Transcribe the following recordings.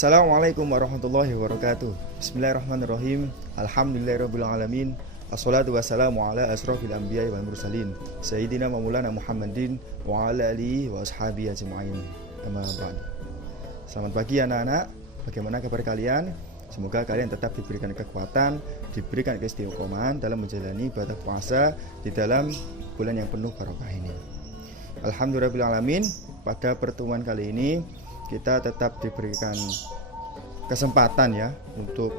Assalamualaikum warahmatullahi wabarakatuh. Bismillahirrahmanirrahim. Alhamdulillahirabbil alamin. Assalatu wassalamu ala asrofil anbiya'i wal mursalin Sayyidina Maulana Muhammadin wa ala alihi wa ashabihi ajma'in. Amma ba'd. Selamat pagi anak-anak. Bagaimana kabar kalian? Semoga kalian tetap diberikan kekuatan, diberikan keistiqomahan dalam menjalani ibadah puasa di dalam bulan yang penuh barokah ini. Alhamdulillahirabbil alamin. Pada pertemuan kali ini kita tetap diberikan kesempatan ya untuk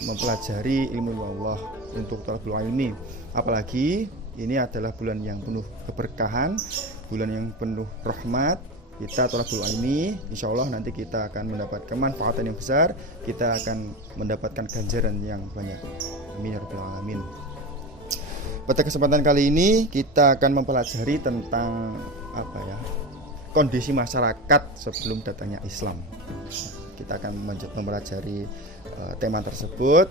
mempelajari ilmu Allah, untuk talabul ilmi. Apalagi ini adalah bulan yang penuh keberkahan, bulan yang penuh rahmat. Kita talabul ilmi, insya Allah nanti kita akan mendapat kemanfaatan yang besar, kita akan mendapatkan ganjaran yang banyak. Amin ya rabbal alamin. Pada kesempatan kali ini kita akan mempelajari tentang kondisi masyarakat sebelum datangnya Islam. Kita akan mempelajari tema tersebut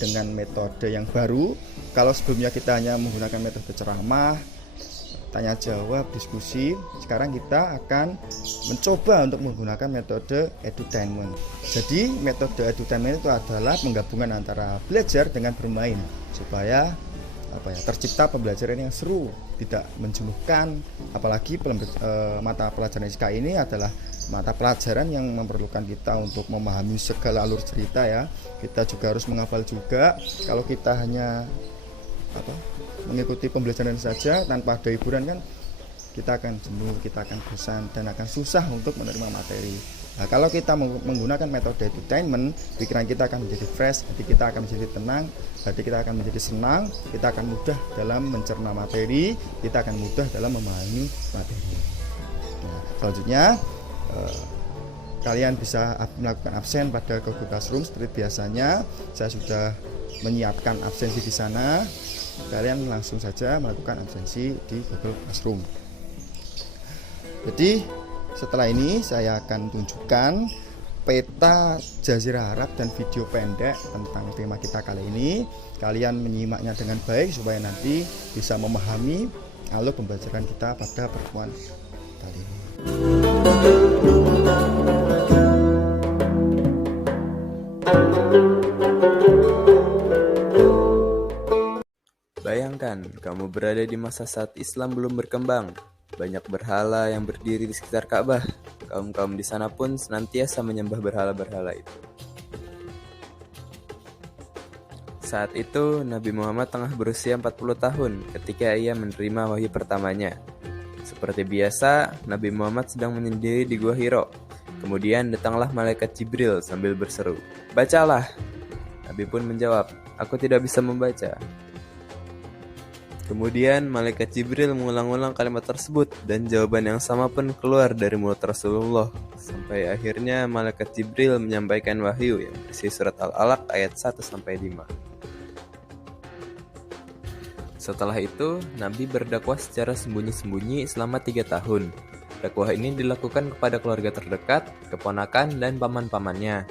dengan metode yang baru. Kalau sebelumnya kita hanya menggunakan metode ceramah, tanya jawab, diskusi, sekarang kita akan mencoba untuk menggunakan metode edutainment. Jadi metode edutainment itu adalah penggabungan antara belajar dengan bermain supaya tercipta pembelajaran yang seru, tidak menjenuhkan. Apalagi mata pelajaran SK ini adalah mata pelajaran yang memerlukan kita untuk memahami segala alur cerita ya. Kita juga harus menghafal juga. Kalau kita hanya mengikuti pembelajaran saja tanpa ada hiburan kan kita akan jenuh, kita akan bosan dan akan susah untuk menerima materi. Nah, kalau kita menggunakan metode edutainment, pikiran kita akan menjadi fresh, hati kita akan menjadi tenang, hati kita akan menjadi senang, kita akan mudah dalam mencerna materi, kita akan mudah dalam memahami materi. Nah, selanjutnya kalian bisa melakukan absen pada Google Classroom seperti biasanya. Saya sudah menyiapkan absensi di sana. Kalian langsung saja melakukan absensi di Google Classroom. Jadi setelah ini saya akan tunjukkan peta Jazirah Arab dan video pendek tentang tema kita kali ini. Kalian menyimaknya dengan baik supaya nanti bisa memahami alur pembelajaran kita pada pertemuan kali ini. Bayangkan, kamu berada di masa saat Islam belum berkembang. Banyak berhala yang berdiri di sekitar Ka'bah. Kaum-kaum di sana pun senantiasa menyembah berhala-berhala itu. Saat itu, Nabi Muhammad tengah berusia 40 tahun ketika ia menerima wahyu pertamanya. Seperti biasa, Nabi Muhammad sedang menyendiri di Gua Hiro. Kemudian datanglah malaikat Jibril sambil berseru, "Bacalah!" Nabi pun menjawab, "Aku tidak bisa membaca." Kemudian malaikat Jibril mengulang-ulang kalimat tersebut dan jawaban yang sama pun keluar dari mulut Rasulullah. Sampai akhirnya malaikat Jibril menyampaikan wahyu yang berisi surat Al-Alaq ayat 1-5. Setelah itu, Nabi berdakwah secara sembunyi-sembunyi selama 3 tahun. Dakwah ini dilakukan kepada keluarga terdekat, keponakan, dan paman-pamannya.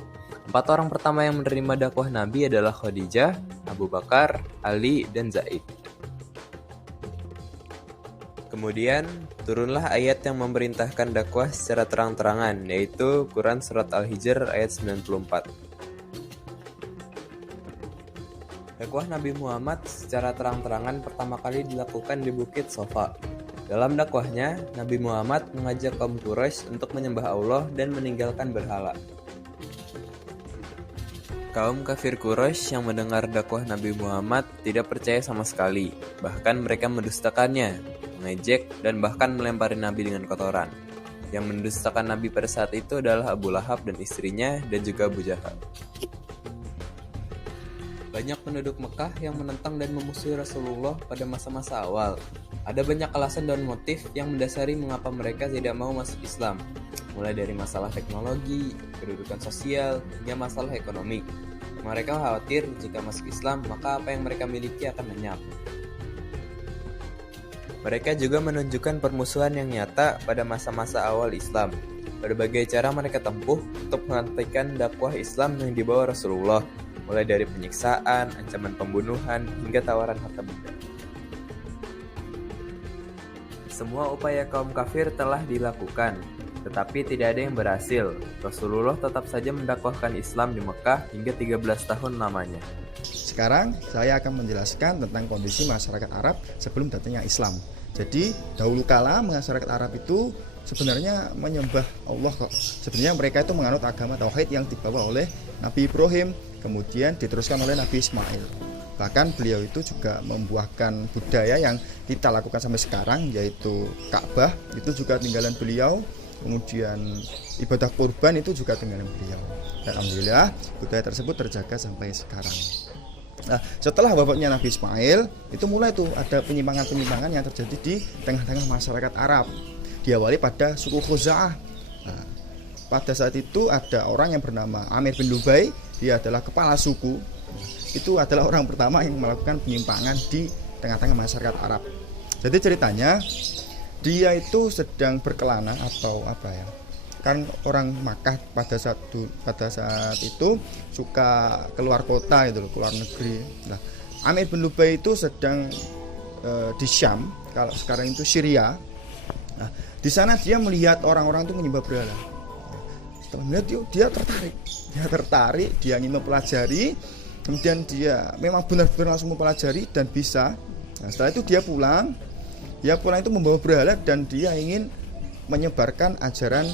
4 orang pertama yang menerima dakwah Nabi adalah Khadijah, Abu Bakar, Ali, dan Zaid. Kemudian, turunlah ayat yang memerintahkan dakwah secara terang-terangan, yaitu Quran Surat Al-Hijr ayat 94. Dakwah Nabi Muhammad secara terang-terangan pertama kali dilakukan di Bukit Sofa. Dalam dakwahnya, Nabi Muhammad mengajak kaum Quraisy untuk menyembah Allah dan meninggalkan berhala. Kaum kafir Quraisy yang mendengar dakwah Nabi Muhammad tidak percaya sama sekali, bahkan mereka mendustakannya, mengejek, dan bahkan melempari Nabi dengan kotoran. Yang mendustakan Nabi pada saat itu adalah Abu Lahab dan istrinya, dan juga Abu Jahal. Banyak penduduk Mekah yang menentang dan memusuhi Rasulullah pada masa-masa awal. Ada banyak alasan dan motif yang mendasari mengapa mereka tidak mau masuk Islam, mulai dari masalah teknologi, kedudukan sosial, hingga masalah ekonomi. Mereka khawatir jika masuk Islam, maka apa yang mereka miliki akan lenyap. Mereka juga menunjukkan permusuhan yang nyata pada masa-masa awal Islam. Berbagai cara mereka tempuh untuk menghentikan dakwah Islam yang dibawa Rasulullah, mulai dari penyiksaan, ancaman pembunuhan, hingga tawaran harta benda. Semua upaya kaum kafir telah dilakukan. Tetapi tidak ada yang berhasil. Rasulullah tetap saja mendakwahkan Islam di Mekah hingga 13 tahun lamanya. Sekarang saya akan menjelaskan tentang kondisi masyarakat Arab sebelum datangnya Islam. Jadi dahulu kala masyarakat Arab itu sebenarnya menyembah Allah kok. Sebenarnya mereka itu menganut agama tauhid yang dibawa oleh Nabi Ibrahim, kemudian diteruskan oleh Nabi Ismail. Bahkan beliau itu juga membuahkan budaya yang kita lakukan sampai sekarang, yaitu Ka'bah itu juga tinggalan beliau. Kemudian ibadah kurban itu juga tinggalan beliau. Dan alhamdulillah budaya tersebut terjaga sampai sekarang. Nah, setelah wafatnya Nabi Ismail, itu mulai tuh ada penyimpangan-penyimpangan yang terjadi di tengah-tengah masyarakat Arab. Diawali pada suku Khuza'ah. Nah, pada saat itu ada orang yang bernama Amir bin Lubai, dia adalah kepala suku. Itu adalah orang pertama yang melakukan penyimpangan di tengah-tengah masyarakat Arab. Jadi ceritanya dia itu sedang berkelana atau apa ya? Kan orang Makkah pada saat itu suka keluar kota itu loh, keluar negeri. Nah, Amir bin Lubai itu sedang di Syam, kalau sekarang itu Syria. Nah, di sana dia melihat orang-orang itu menyembah berhala. Setelah melihat dia tertarik, dia ingin mempelajari. Kemudian dia memang benar-benar langsung mempelajari dan bisa. Nah, setelah itu dia pulang itu membawa berhala dan dia ingin menyebarkan ajaran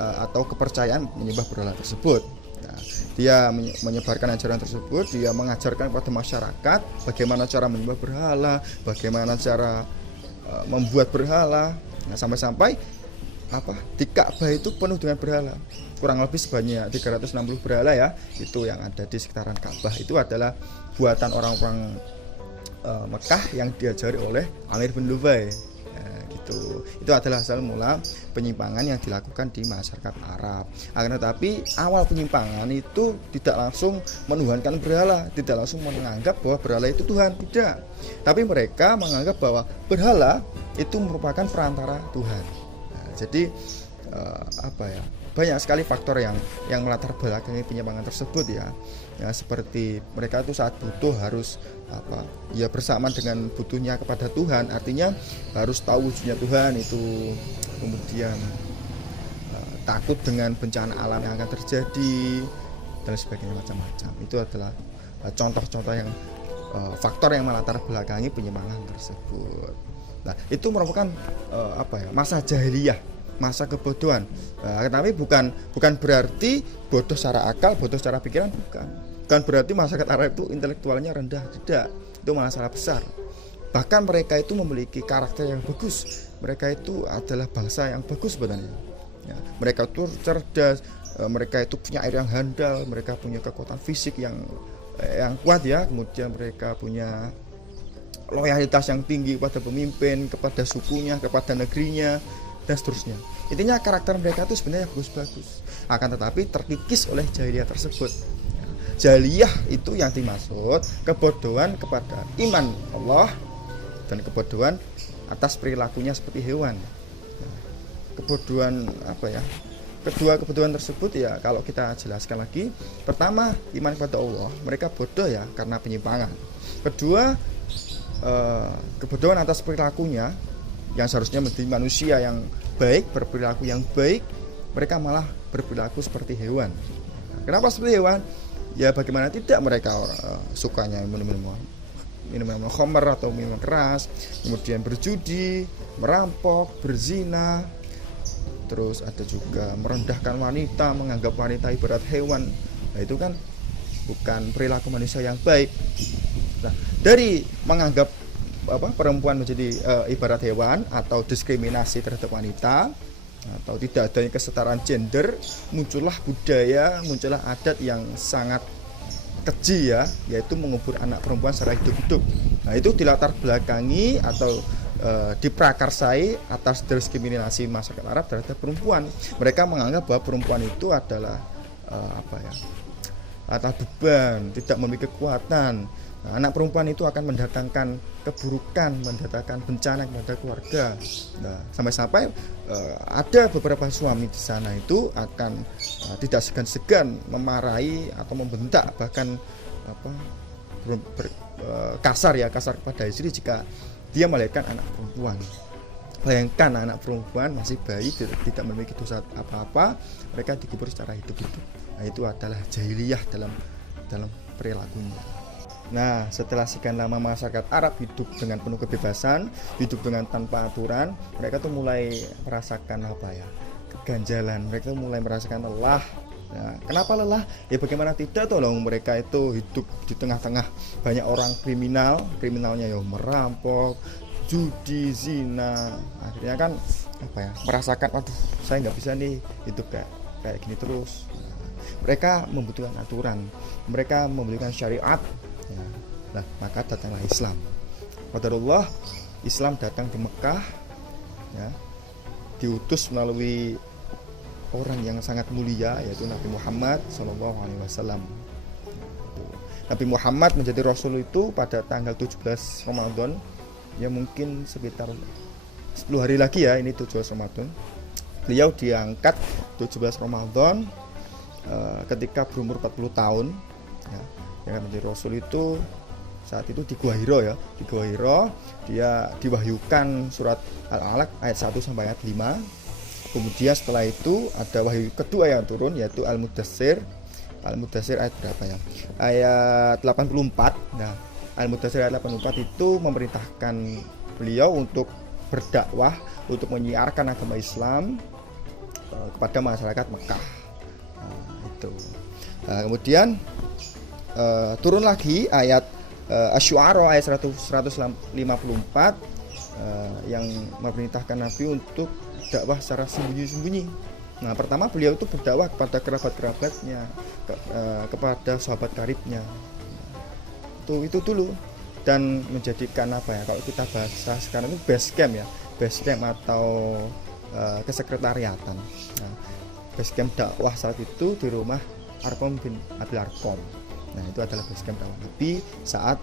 atau kepercayaan menyembah berhala tersebut. Nah, dia menyebarkan ajaran tersebut, dia mengajarkan kepada masyarakat bagaimana cara menyembah berhala, bagaimana cara membuat berhala. Nah, sampai-sampai di Ka'bah itu penuh dengan berhala. Kurang lebih sebanyak 360 berhala ya, itu yang ada di sekitaran Ka'bah. Itu adalah buatan orang-orang Mekah yang diajari oleh Amir bin Lubai. Gitu. Itu adalah asal mula penyimpangan yang dilakukan di masyarakat Arab. Akan tetapi awal penyimpangan itu tidak langsung menuhankan berhala, tidak langsung menganggap bahwa berhala itu Tuhan, tidak. Tapi mereka menganggap bahwa berhala itu merupakan perantara Tuhan. Nah, jadi banyak sekali faktor yang melatar belakangi penyimpangan tersebut ya. Seperti mereka itu saat butuh harus bersamaan dengan butuhnya kepada Tuhan, artinya harus tahu wujudnya Tuhan itu, kemudian takut dengan bencana alam yang akan terjadi dan sebagainya, macam-macam. Itu adalah contoh-contoh yang faktor yang melatar belakangi penyimpangan tersebut. Nah, itu merupakan masa jahiliyah, masa kebodohan. Nah, tapi bukan berarti bodoh secara akal, bodoh secara pikiran, bukan berarti masyarakat Arab itu intelektualnya rendah, tidak. Itu malah salah besar. Bahkan mereka itu memiliki karakter yang bagus. Mereka itu adalah bangsa yang bagus sebenarnya. Ya, mereka itu cerdas, mereka itu punya air yang handal, mereka punya kekuatan fisik yang kuat ya. Kemudian mereka punya loyalitas yang tinggi kepada pemimpin, kepada sukunya, kepada negerinya, dan seterusnya. Intinya karakter mereka itu sebenarnya bagus-bagus. Akan tetapi terkikis oleh jahiliyah tersebut. Jahiliyah itu yang dimaksud kebodohan kepada iman Allah dan kebodohan atas perilakunya seperti hewan. Kebodohan kedua kebodohan tersebut ya, kalau kita jelaskan lagi, pertama iman kepada Allah, mereka bodoh ya karena penyimpangan. Kedua, kebodohan atas perilakunya yang seharusnya menjadi manusia yang baik, berperilaku yang baik, mereka malah berperilaku seperti hewan. Kenapa seperti hewan? Ya bagaimana tidak, mereka sukanya minum khamr atau minuman keras, kemudian berjudi, merampok, berzina, terus ada juga merendahkan wanita, menganggap wanita ibarat hewan. Nah, itu kan bukan perilaku manusia yang baik. Nah, dari menganggap perempuan menjadi ibarat hewan atau diskriminasi terhadap wanita atau tidak adanya kesetaraan gender, muncullah adat yang sangat keji ya, yaitu mengubur anak perempuan secara hidup-hidup. Nah, itu dilatar belakangi atau diprakarsai atas diskriminasi masyarakat Arab terhadap perempuan. Mereka menganggap bahwa perempuan itu adalah beban, tidak memiliki kekuatan. Nah, anak perempuan itu akan mendatangkan keburukan, mendatangkan bencana kepada keluarga. Nah, sampai-sampai ada beberapa suami di sana itu akan tidak segan-segan memarahi atau membentak, bahkan kasar kepada istri jika dia melahirkan anak perempuan. Bayangkan anak perempuan masih bayi, tidak memiliki dosa apa-apa, mereka dikubur secara hidup-hidup. Nah, itu adalah jahiliyah dalam perilakunya. Nah, setelah sekian lama masyarakat Arab hidup dengan penuh kebebasan, hidup dengan tanpa aturan, mereka tuh mulai merasakan keganjalan. Mereka tuh mulai merasakan lelah. Nah, kenapa lelah? Ya bagaimana tidak, tolong mereka itu hidup di tengah-tengah banyak orang kriminalnya ya merampok, judi, zina. Akhirnya kan merasakan, aduh saya nggak bisa nih hidup kayak gini terus. Mereka membutuhkan aturan, mereka membutuhkan syariat. Ya. Nah, maka datanglah Islam. Qadarullah, Islam datang di Mekah, ya, diutus melalui orang yang sangat mulia, yaitu Nabi Muhammad SAW. Nabi Muhammad menjadi Rasul itu pada tanggal 17 Ramadan, ya mungkin sekitar 10 hari lagi ya, ini 17 Ramadan. Beliau diangkat 17 Ramadan ketika berumur 40 tahun, ya. Yang menjadi Rasul itu saat itu di Gua Hiro ya. Di Gua Hiro dia diwahyukan surat Al-Alaq ayat 1 sampai ayat 5. Kemudian setelah itu ada wahyu kedua yang turun, yaitu Al-Mudaththir. Al-Mudaththir ayat berapa ya? Ayat 84. Nah, Al-Mudaththir ayat 84 itu memerintahkan beliau untuk berdakwah, untuk menyiarkan agama Islam kepada masyarakat Mekah. Itu. Nah, kemudian turun lagi ayat Asy-Syu'ara ayat 154 yang memerintahkan Nabi untuk dakwah secara sembunyi-sembunyi. Nah, pertama beliau itu berdakwah kepada kerabat-kerabatnya, kepada sahabat karibnya. Itu dulu, dan menjadikan kalau kita bahasa sekarang itu base camp ya, base camp atau kesekretariatan. Nah, base camp dakwah saat itu di rumah Arqam bin Abil Arqam. Nah, itu adalah base camp dakwah Nabi saat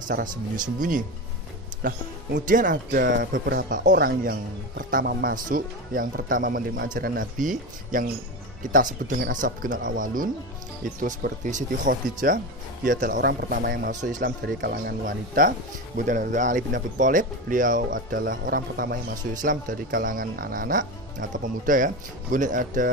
secara sembunyi-sembunyi. Nah, kemudian ada beberapa orang yang pertama masuk, yang pertama menerima ajaran Nabi, yang kita sebut dengan as-sabiqun al-awwalun. Itu seperti Siti Khadijah, dia adalah orang pertama yang masuk Islam dari kalangan wanita. Kemudian ada Ali bin Abi Thalib, beliau adalah orang pertama yang masuk Islam dari kalangan anak-anak atau pemuda ya. Kemudian ada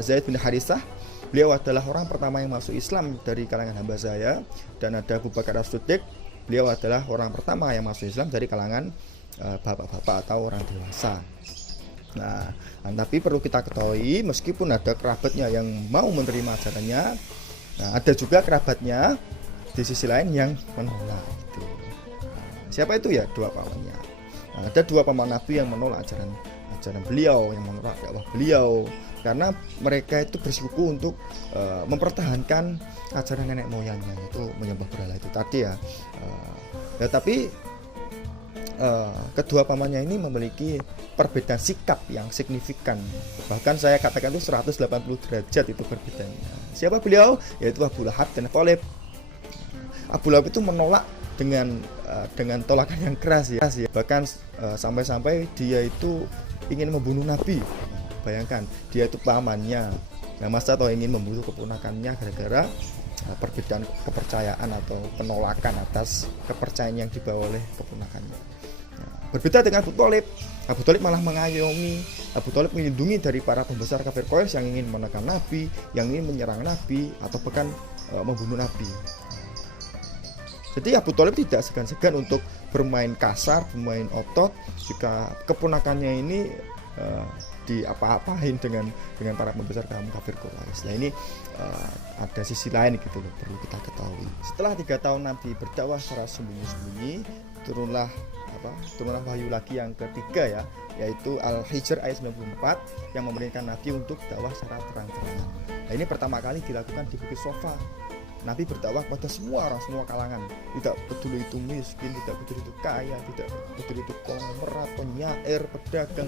Zaid bin Harithah, beliau adalah orang pertama yang masuk Islam dari kalangan hamba saya. Dan ada Abu Bakar As-Siddiq, beliau adalah orang pertama yang masuk Islam dari kalangan bapak-bapak atau orang dewasa. Nah, tapi perlu kita ketahui, meskipun ada kerabatnya yang mau menerima ajarannya, nah, ada juga kerabatnya di sisi lain yang menolak. Itu. Siapa itu ya? Dua pamannya. Nah, ada dua paman Nabi yang menolak ajaran beliau, yang menolak dakwah beliau, karena mereka itu bersikuku untuk mempertahankan ajaran nenek moyangnya, itu menyembah berhala itu tadi ya. Tapi kedua pamannya ini memiliki perbedaan sikap yang signifikan. Bahkan saya katakan itu 180 derajat itu perbedaannya. Siapa beliau? Yaitu Abu Lahab dan Thalib. Abu Lahab itu menolak dengan tolakan yang keras ya. Bahkan sampai-sampai dia itu ingin membunuh Nabi. Bayangkan, dia itu pamannya. Nah, masa toh ingin membunuh keponakannya gara-gara perbedaan kepercayaan atau penolakan atas kepercayaan yang dibawa oleh keponakannya. Nah, berbeda dengan Abu Thalib. Abu Thalib malah mengayomi, Abu Thalib melindungi dari para pembesar kafir Quraisy yang ingin menekan Nabi, yang ingin menyerang Nabi atau bahkan membunuh Nabi. Jadi Abu Thalib tidak segan-segan untuk bermain kasar, bermain otot jika keponakannya ini diapa-apain dengan para pembesar kaum kafir Quraisy. Nah, ini ada sisi lain gitu loh, perlu kita ketahui. Setelah 3 tahun Nabi berdakwah secara sembunyi-sembunyi, turunlah wahyu lagi yang ketiga ya, yaitu Al-Hijr ayat 94 yang memerintahkan Nabi untuk dakwah secara terang-terangan. Nah, ini pertama kali dilakukan di Bukit Sofa. Nabi berdakwah kepada semua orang, semua kalangan, tidak peduli itu miskin, tidak peduli itu kaya, tidak peduli itu konglomerat, penyair, pedagang,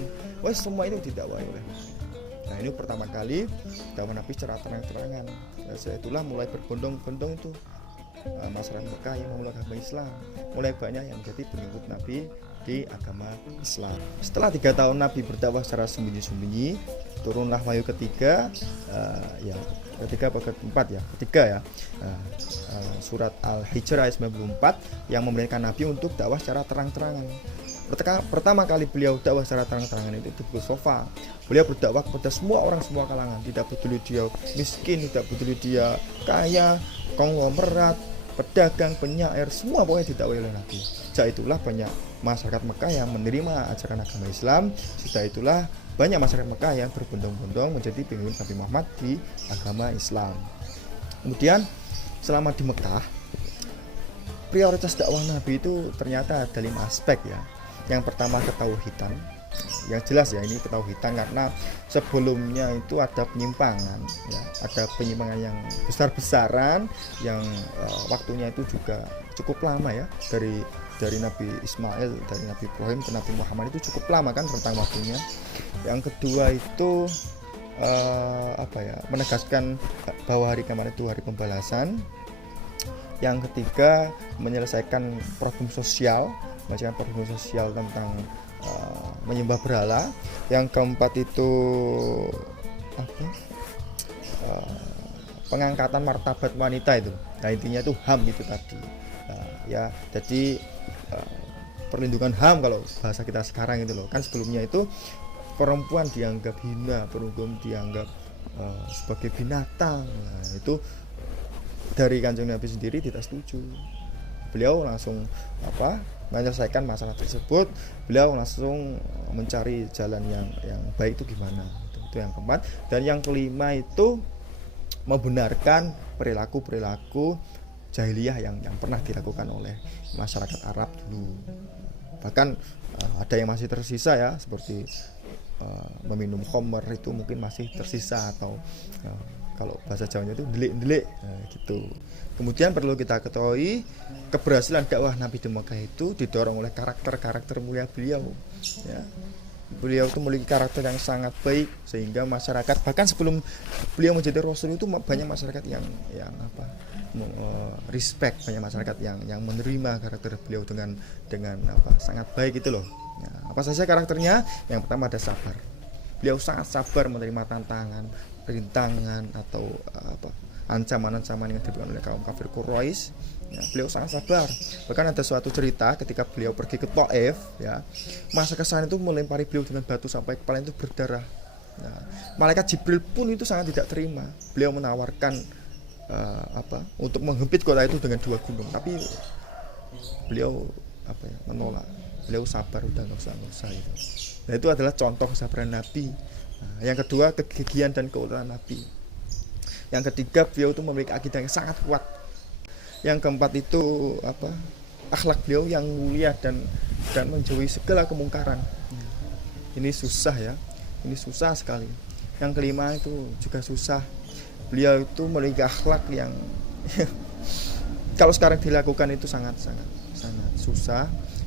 semua itu didakwahi oleh Nabi. Nah, ini pertama kali dakwah Nabi secara terang-terangan. Setelah itulah mulai berbondong-bondong itu masyarakat Mekah yang memeluk agama Islam, mulai banyak yang menjadi pengikut Nabi di agama Islam. Setelah 3 tahun Nabi berdakwah secara sembunyi-sembunyi, turunlah wahyu ketiga, surat Al-Hijr ayat 94 yang memerintahkan Nabi untuk dakwah secara terang-terangan. Pertama kali beliau dakwah secara terang-terangan itu di Bukit Sofa. Beliau berdakwah kepada semua orang, semua kalangan, tidak peduli dia miskin, tidak peduli dia kaya, konglomerat, pedagang, penyair, semua pokoknya didakwahi oleh Nabi. Sejak itulah banyak masyarakat Mekah yang menerima ajaran agama Islam. Sejak itulah banyak masyarakat Mekah yang berbondong-bondong menjadi pengikut Nabi Muhammad di agama Islam. Kemudian selama di Mekah, prioritas dakwah Nabi itu ternyata ada 5 aspek ya. Yang pertama ketauhidan. Yang jelas ya ini ketauhidan karena sebelumnya itu ada penyimpangan ya, ada penyimpangan yang besar-besaran yang waktunya itu juga cukup lama ya, dari Nabi Ismail, dari Nabi Ibrahim ke Nabi Muhammad itu cukup lama kan rentang waktunya. Yang kedua itu menegaskan bahwa hari kiamat itu hari pembalasan. Yang ketiga menyelesaikan problem sosial tentang menyembah berhala. Yang keempat itu pengangkatan martabat wanita itu. Nah intinya itu HAM itu tadi. Ya jadi perlindungan HAM kalau bahasa kita sekarang itu loh. Kan sebelumnya itu perempuan dianggap hina, perempuan dianggap sebagai binatang. Nah, itu dari Kanjeng Nabi sendiri tidak setuju. Beliau langsung menyelesaikan masalah tersebut. Beliau langsung mencari jalan yang baik itu gimana. Itu yang keempat. Dan yang kelima itu membenarkan perilaku jahiliyah yang pernah dilakukan oleh masyarakat Arab dulu. Bahkan ada yang masih tersisa ya, seperti meminum khamr itu mungkin masih tersisa, atau kalau bahasa Jawanya itu delik-delik gitu. Kemudian perlu kita ketahui keberhasilan dakwah Nabi di Mekah itu didorong oleh karakter mulia beliau ya. Beliau itu memiliki karakter yang sangat baik sehingga masyarakat, bahkan sebelum beliau menjadi rasul itu banyak masyarakat yang respect, banyak masyarakat yang menerima karakter beliau dengan sangat baik itu loh. Ya, apa saja karakternya? Yang pertama ada sabar. Beliau sangat sabar menerima tantangan, rintangan atau ancaman-ancaman yang diberikan oleh kaum kafir Quraisy. Ya, beliau sangat sabar. Bahkan ada suatu cerita ketika beliau pergi ke Thaif, ya, masa kesana itu melempari beliau dengan batu sampai kepala itu berdarah. Ya, malaikat Jibril pun itu sangat tidak terima. Beliau menawarkan untuk menghempit kota itu dengan 2 gunung, tapi beliau menolak. Beliau sabar, udah nggak usah itu. Nah itu adalah contoh kesabaran Nabi. Nah, yang kedua kegigihan dan keutamaan Nabi. Yang ketiga beliau itu memiliki akidah yang sangat kuat. Yang keempat itu akhlak beliau yang mulia dan menjauhi segala kemungkaran. Ini susah ya, ini susah sekali. Yang kelima itu juga susah. Beliau itu memiliki akhlak yang kalau sekarang dilakukan itu sangat susah.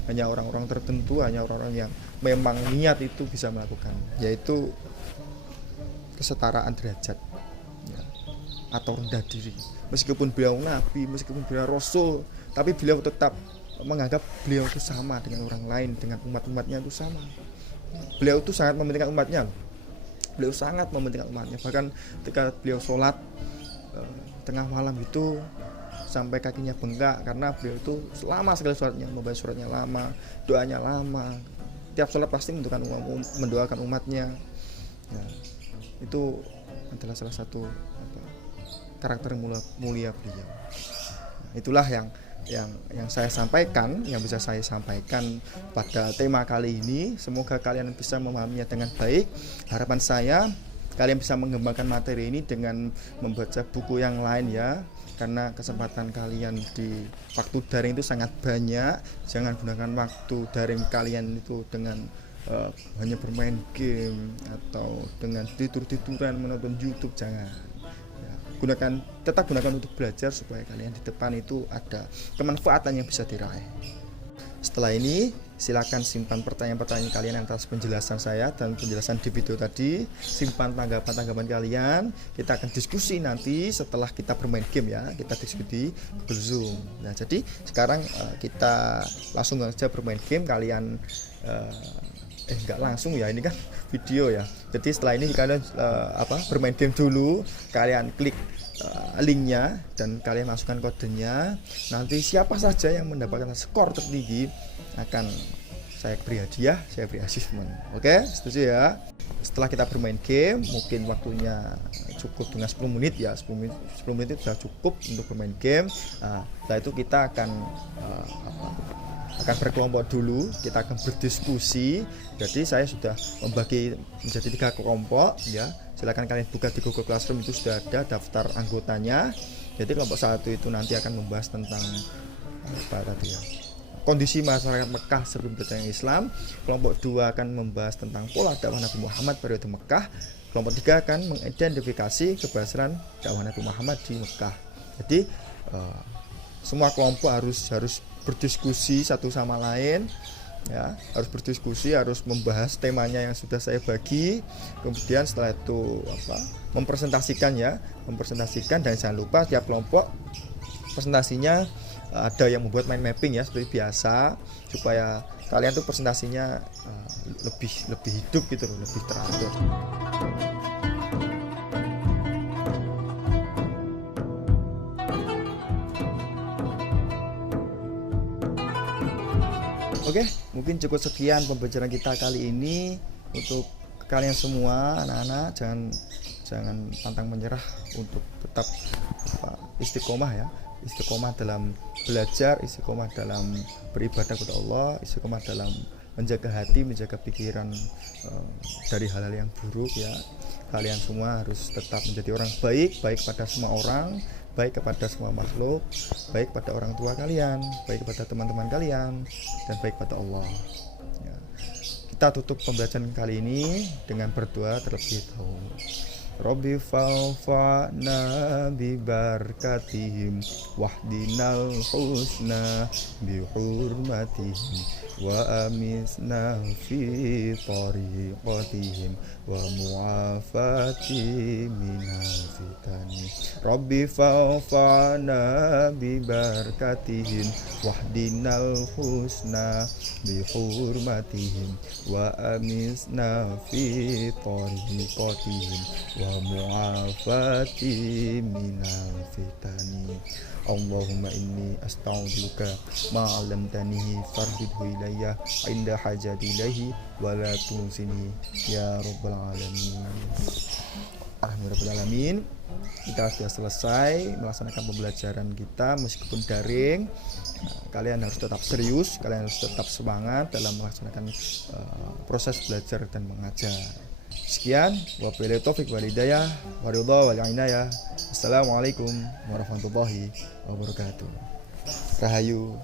Hanya orang-orang tertentu, hanya orang-orang yang memang niat itu bisa melakukan, yaitu kesetaraan derajat ya, atau rendah diri. Meskipun beliau nabi, meskipun beliau rasul, tapi beliau tetap menganggap beliau itu sama dengan orang lain, dengan umat-umatnya itu sama. Beliau itu sangat mementingkan umatnya. Beliau sangat mementingkan umatnya. Bahkan ketika beliau sholat tengah malam itu sampai kakinya bengkak karena beliau itu lama sekali sholatnya, membaca suratnya lama, doanya lama. Tiap sholat pasti mendoakan umatnya. Ya, itu adalah salah satu karakter mulia beliau. Nah, itulah yang saya sampaikan, yang bisa saya sampaikan pada tema kali ini. Semoga kalian bisa memahaminya dengan baik. Harapan saya kalian bisa mengembangkan materi ini dengan membaca buku yang lain ya, karena kesempatan kalian di waktu daring itu sangat banyak. Jangan gunakan waktu daring kalian itu dengan hanya bermain game atau dengan tidur-tiduran menonton YouTube, jangan ya. Tetap gunakan untuk belajar supaya kalian di depan itu ada kemanfaatan yang bisa diraih. Setelah ini silakan simpan pertanyaan-pertanyaan kalian atas penjelasan saya dan penjelasan di video tadi. Simpan tanggapan-tanggapan kalian. Kita akan diskusi nanti setelah kita bermain game ya. Kita diskusi Zoom. Nah, jadi sekarang kita langsung saja bermain game. Kalian enggak langsung ya, ini kan video ya. Jadi setelah ini kalian bermain game dulu. Kalian klik linknya dan kalian masukkan kodenya. Nanti siapa saja yang mendapatkan skor tertinggi akan saya beri hadiah, saya beri achievement. Oke, setuju ya? Setelah kita bermain game, mungkin waktunya cukup dengan 10 menit ya, 10 menit itu sudah cukup untuk bermain game. Setelah itu kita akan berkelompok dulu, kita akan berdiskusi. Jadi saya sudah membagi menjadi 3 kelompok ya. Silakan kalian buka di Google Classroom, itu sudah ada daftar anggotanya. Jadi kelompok 1 itu nanti akan membahas tentang kondisi masyarakat Mekah sebelum datangnya Islam. Kelompok 2 akan membahas tentang pola dakwah Nabi Muhammad periode Mekah. Kelompok 3 akan mengidentifikasi keberhasilan dakwah Nabi Muhammad di Mekah. Jadi semua kelompok harus berdiskusi satu sama lain ya, harus berdiskusi, harus membahas temanya yang sudah saya bagi. Kemudian setelah itu mempresentasikan dan jangan lupa tiap kelompok presentasinya ada yang membuat mind mapping ya seperti biasa, supaya kalian tuh presentasinya lebih hidup gitu loh, lebih teratur. Oke, mungkin cukup sekian pembelajaran kita kali ini. Untuk kalian semua anak-anak, jangan pantang menyerah untuk tetap istiqomah ya. Istiqomah dalam belajar, istiqomah dalam beribadah kepada Allah, istiqomah dalam menjaga hati, menjaga pikiran dari hal-hal yang buruk ya. Kalian semua harus tetap menjadi orang baik pada semua orang, baik kepada semua makhluk, baik pada orang tua kalian, baik kepada teman-teman kalian, dan baik pada Allah ya. Kita tutup pembelajaran kali ini dengan berdoa terlebih dahulu. Rabbi fa'fa'na bibarakatihim wahdinal husna bihurmatihim wa amisna fi tariqatihim wa mu'afati minal fitani. Rabbi fa'fa'na bibarakatihim wahdinal husna bihurmatihim wa amisna fi tariqatihim wa mu'afati minal fitani. Allahumma inni asta'udzubika ma 'allamtani fardidhu ilayya inda hajati ilaihi wa la tunsini ya rabbal alamin. Alhamdulillahirabbil alamin. Kita sudah selesai melaksanakan pembelajaran kita meskipun daring. Kalian harus tetap serius, kalian harus tetap semangat dalam melaksanakan proses belajar dan mengajar. Sekian, wabillahi taufik wal hidayah, waridha wal inayah. Assalamualaikum warahmatullahi wabarakatuh. Rahayu.